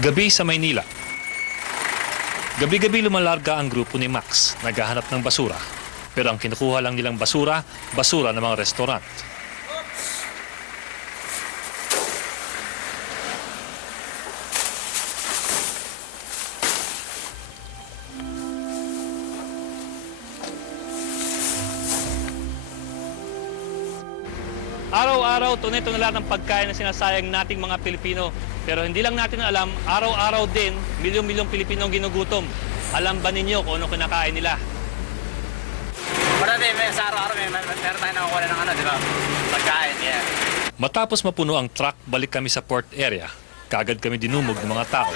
Gabi sa Maynila. Gabi-gabi lumalarga ang grupo ni Max, naghahanap ng basura. Pero ang kinukuha lang nilang basura, basura ng mga restaurant. Araw-araw, tunay-tunay lahat ng pagkain na sinasayang nating mga Pilipino. Pero hindi lang natin alam, araw-araw din, milyong-milyong Pilipino ang ginugutom. Alam ba ninyo kung ano kinakain nila? Marami, sa araw-araw meron tayo nakukuha ng di ba? Pagkain, yeah. Matapos mapuno ang truck, balik kami sa port area. Kaagad kami dinumog ng mga tao.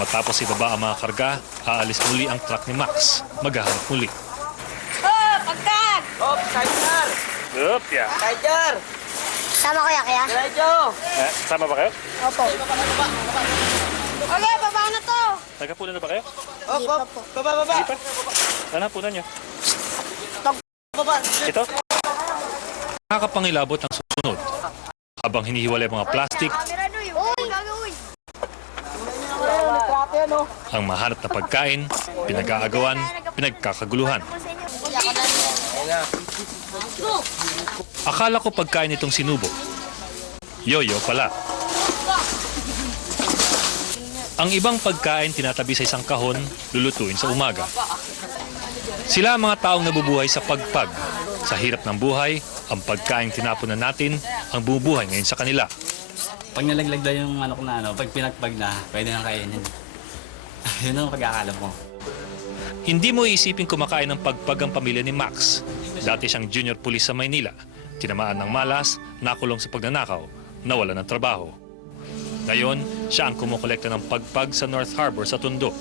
Matapos ibaba ang mga karga, aalis muli ang truck ni Max. Maghahanap muli. Hop, Kaiser! Yup, yeah. Kaiser! Sama ko yan kaya? Diretso! Sama ba kayo? Opo. Okay, baba na to. Nagkapunan na ba kayo? Hop, hop! Baba, baba! Hindi pa? Saan ang punan nyo? Baba! Ito? Nakakapangilabot ang susunod. Habang hinihiwalay mga plastik, ang mahanap na pagkain, pinag-aagawan, pinagkakaguluhan. Akala ko pagkain itong sinubo. Yoyo pala. Ang ibang pagkain tinatabi sa isang kahon, lulutuin sa umaga. Sila ang mga taong nabubuhay sa pagpag. Sa hirap ng buhay, ang pagkain tinapunan natin ang bumubuhay ngayon sa kanila. Pag nalaglag daw yung manok na pag pinagpag na, pwede nang kainin. Yun ang pagkakalam ko. Hindi mo iisipin kumakain ng pagpag ang pamilya ni Max. Dati siyang junior police sa Maynila. Tinamaan ng malas, nakulong sa pagnanakaw, nawala ng trabaho. Ngayon, siya ang kumukolekta ng pagpag sa North Harbor sa Tondo.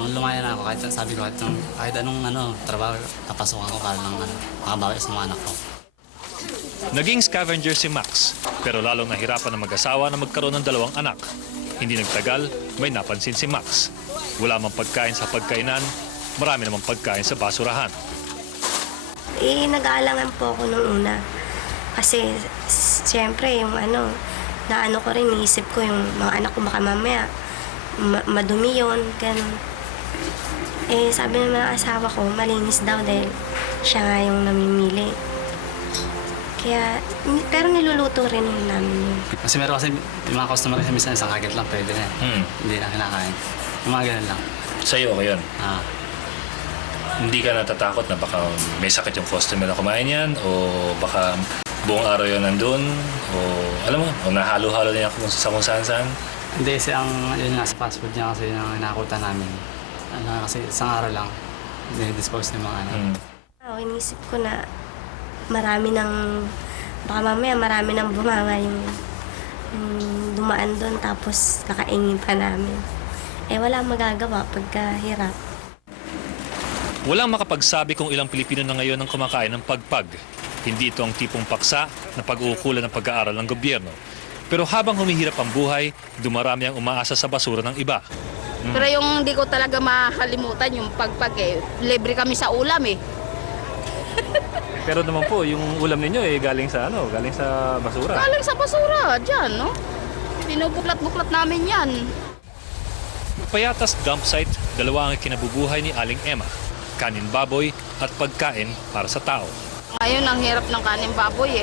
Nung lumaya na ako, kahit sabi ko, kahit anong trabaho, napasukan ko para ng makabawi sa mga anak ko. Naging scavenger si Max, pero lalong nahirapan ng mag-asawa na magkaroon ng 2 anak. Hindi nagtagal, may napansin si Max. Wala mang pagkain sa pagkainan, marami namang pagkain sa basurahan. Nag-aalangan po ako nung una. Kasi, siyempre, yung naano ko rin, iisip ko yung mga anak ko baka mamaya, madumi yun, ganun. Sabi naman ng asawa ko, malinis daw dahil siya nga yung namimili. Kaya, pero niluluto rin yun namin yun. Kasi meron kasi yung mga customer kasi minsan isang kagat lang pwede na. Hindi na kinakain. Yung mga ganun lang. Sa'yo, okay yun? Ah. Hindi ka natatakot na baka may sakit yung customer na kumain yan o baka buong araw yun nandun o alam mo, o nahalo-halo niya kung saan-saan? Hindi, kasi yun nga sa fast food niya kasi yung inakutan namin. Kasi isang araw lang, dispose ng mga anak. Inisip ko na baka mamaya marami nang bumanga yung dumaan doon tapos nakaingin pa namin. Wala magagawa pagkahirap. Walang makapagsabi kung ilang Pilipino na ngayon ang kumakain ng pagpag. Hindi ito ang tipong paksa na pag-uukulan ng pag-aaral ng gobyerno. Pero habang humihirap ang buhay, dumarami ang umaasa sa basura ng iba. Pero yung hindi ko talaga makalimutan yung pagpag libre kami sa ulam Pero naman po, yung ulam ninyo galing sa basura. Galing sa basura, dyan, no? Binubuklat-buklat namin yan. Payatas dump site, 2 ang kinabubuhay ni Aling Emma. Kanin baboy at pagkain para sa tao. Ngayon, ang hirap ng kanin baboy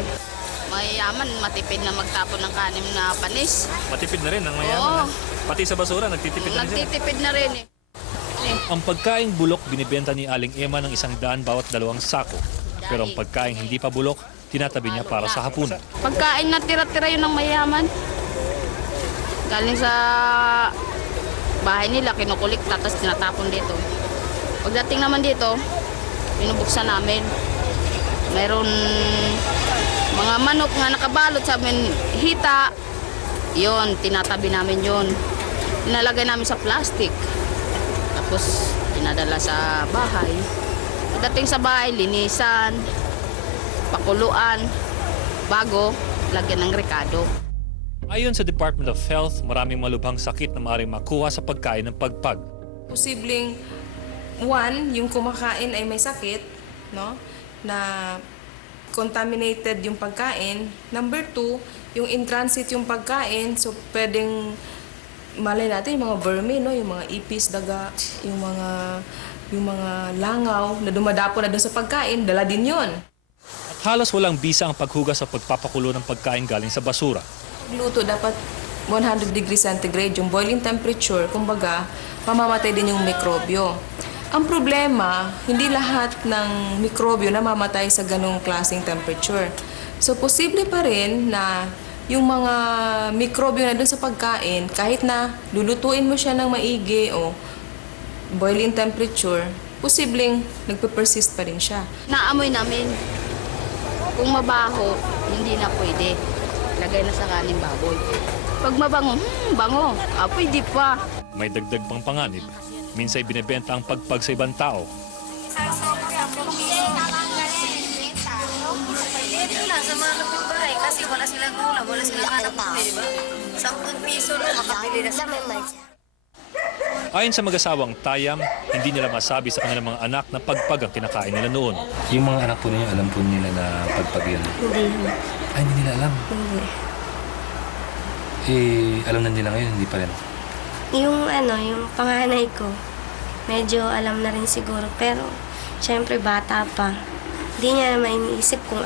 Mayayaman, matipid na magtapon ng kanin na panis. Matipid na rin ang Oo. Pati sa basura, nagtitipid na rin sila. Nagtitipid na rin Ang pagkain bulok binibenta ni Aling Emma ng 100 bawat 2 sako. Pero ang pagkain hindi pa bulok, tinatabi niya para sa hapunan. Pagkain na tira-tira yun ng mayaman. Galing sa bahay nila, kinukulikta, tapos tinatapon dito. Pagdating naman dito, binubuksan namin. Mayroon mga manok nga nakabalot sa amin, hita. Yun, tinatabi namin yun. Inalagay namin sa plastic. Tapos, dinadala sa bahay. Pagdating sa bahay, linisan, pakuluan, bago, lagyan ng rekado. Ayon sa Department of Health, maraming malubhang sakit na maaaring makuha sa pagkain ng pagpag. Posibleng, yung kumakain ay may sakit, no? Na contaminated yung pagkain. Number 2, yung in transit yung pagkain, so pwedeng malay natin yung mga vermin, no? Yung mga ipis, daga, yung mga langaw na dumadapo na doon sa pagkain, dala din yon. At halos walang bisa ang paghugas sa pagpapakulo ng pagkain galing sa basura. Luto dapat 100 degrees centigrade, yung boiling temperature, kumbaga, mamamatay din yung mikrobyo. Ang problema, hindi lahat ng mikrobyo namamatay sa ganong klaseng temperature. So, posible pa rin na yung mga mikrobyo na dun sa pagkain, kahit na lulutuin mo siya ng maigi o boiling temperature, posibleng nagpe-persist pa rin siya. Naamoy namin. Kung mabaho, hindi na pwede. Lagay na sa kanin baboy. Pag mabango, bango. Pwede pa. May dagdag pang panganib. Minsay binebenta ang pagpag sa ibang tao. Dito lang sa mga kapitbahay kasi wala silang ulam, wala silang hanap buhay, di ba? 10 piso lang makabili na sa Ayon sa mag-asawang Tayam, hindi nila masabi sa kanilang mga anak na pagpag ang kinakain nila noon. Yung mga anak po ninyo, alam po nila na pagpag yun? Hindi. Ay, hindi nila alam. Hindi. Alam na nila ngayon, hindi pa rin. Yung yung panganay ko, medyo alam na rin siguro. Pero, syempre, bata pa. Hindi niya naman iniisip kung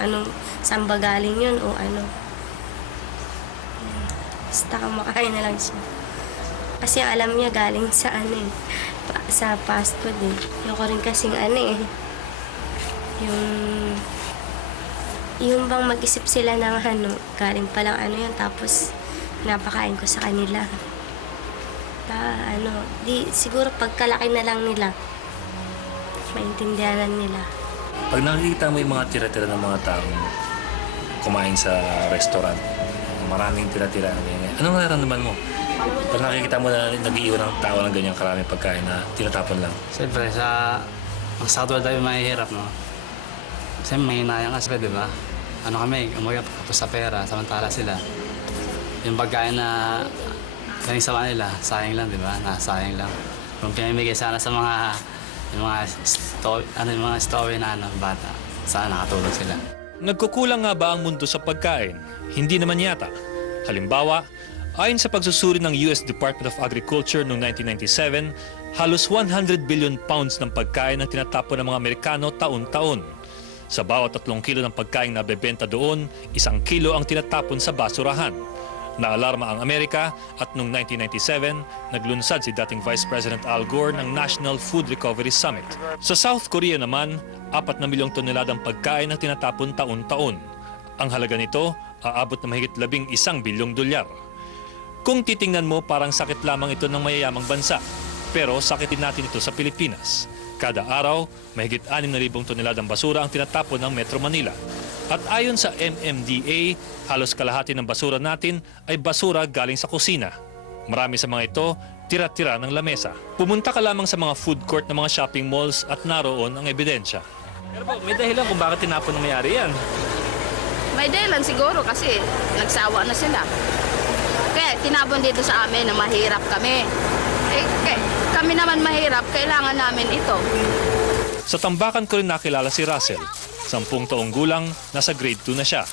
saan ba galing yun o ano. Basta kumakain na lang siya. Kasi alam niya galing sa sa fast food eh. Ayoko rin kasing yung bang mag-isip sila ng galing palang yun, tapos napakain ko sa kanila. Siguro pagkalaki na lang nila, maintindihan nila. Pag nakikita mo yung mga tira-tira ng mga taong kumain sa restaurant, maraming tira-tira, anong nararamdaman mo? Pag nakikita mo na nag-iiwan ng tao ng ganyang karaming pagkain na tinatapon lang. Siyempre, ang sakto tayo mahihirap, no? Kasi may hinayang kasi, di ba? Kami, umagap sa pera, samantala sila. Yung pagkain na galing sa kanila, sayang lang, di ba? Nasayang lang. Kung pinamigay sana sa mga story na bata, sana nakatulog sila. Nagkukulang nga ba ang mundo sa pagkain? Hindi naman yata. Halimbawa, ayon sa pagsusuri ng US Department of Agriculture noong 1997, halos 100 billion pounds ng pagkain ang tinatapon ng mga Amerikano taon-taon. Sa bawat 3 kilo ng pagkain na bebenta doon, 1 kilo ang tinatapon sa basurahan. Naalarma ang Amerika at noong 1997, naglunsad si dating Vice President Al Gore ng National Food Recovery Summit. Sa South Korea naman, 4 na milyong toneladang pagkain ang tinatapon taon-taon. Ang halaga nito, aabot na mahigit $11 bilyong. Kung titingnan mo, parang sakit lamang ito ng mayayamang bansa. Pero sakitin natin ito sa Pilipinas. Kada araw, mahigit 6,000 toneladang basura ang tinatapon ng Metro Manila. At ayon sa MMDA, halos kalahati ng basura natin ay basura galing sa kusina. Marami sa mga ito, tira-tira ng lamesa. Pumunta ka lamang sa mga food court ng mga shopping malls at naroon ang ebidensya. Pero may dahilan kung bakit tinapon ng may-ari yan. May dahilan siguro kasi nagsawa na sila. Kaya tinapon dito sa amin na mahirap kami. Kami naman mahirap, kailangan namin ito. Sa tambakan ko rin nakilala si Russell. 10 taong gulang, nasa grade 2 na siya.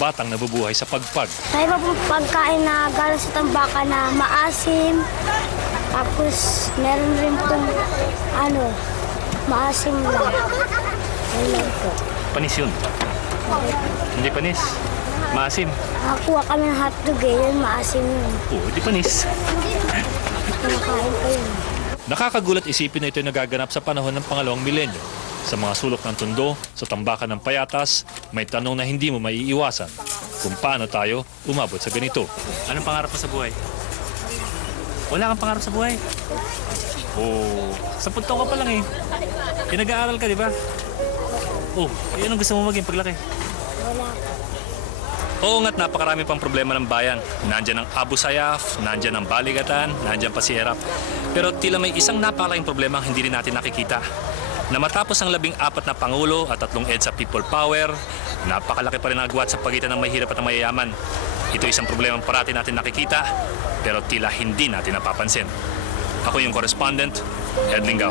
Batang nabubuhay sa pagpag. May iba pong pagkain na galing sa tambakan na maasim. Tapos meron rin pong maasim lang. Ayun po. Panis yun. Hindi panis. Maasim. Nakakuha kami ng hotdog yun maasim yun. Oo, hindi panis. Kumakain ko yun. Nakakagulat isipin na ito ay nagaganap sa panahon ng pangalawang milenyo. Sa mga sulok ng Tondo, sa tambakan ng Payatas, may tanong na hindi mo maiiwasan. Kung paano tayo umabot sa ganito. Anong pangarap mo sa buhay? Wala kang pangarap sa buhay? Oo. 10 taon ka pa lang eh. Pinag-aaral ka, di ba? Oh, anong gusto mo maging paglaki? Oo nga't napakarami pang problema ng bayan. Nandyan ang Abu Sayyaf, nandyan ang Baligatan, nandyan pa si Erap. Pero tila may isang napakalaking problema ang hindi rin natin nakikita. Na matapos ang 14 na Pangulo at 3 EDSA People Power, napakalaki pa rin ang agwat sa pagitan ng mahirap at ng mayayaman. Ito isang problema parati natin nakikita, pero tila hindi natin napapansin. Ako yung correspondent, Ed Lingao.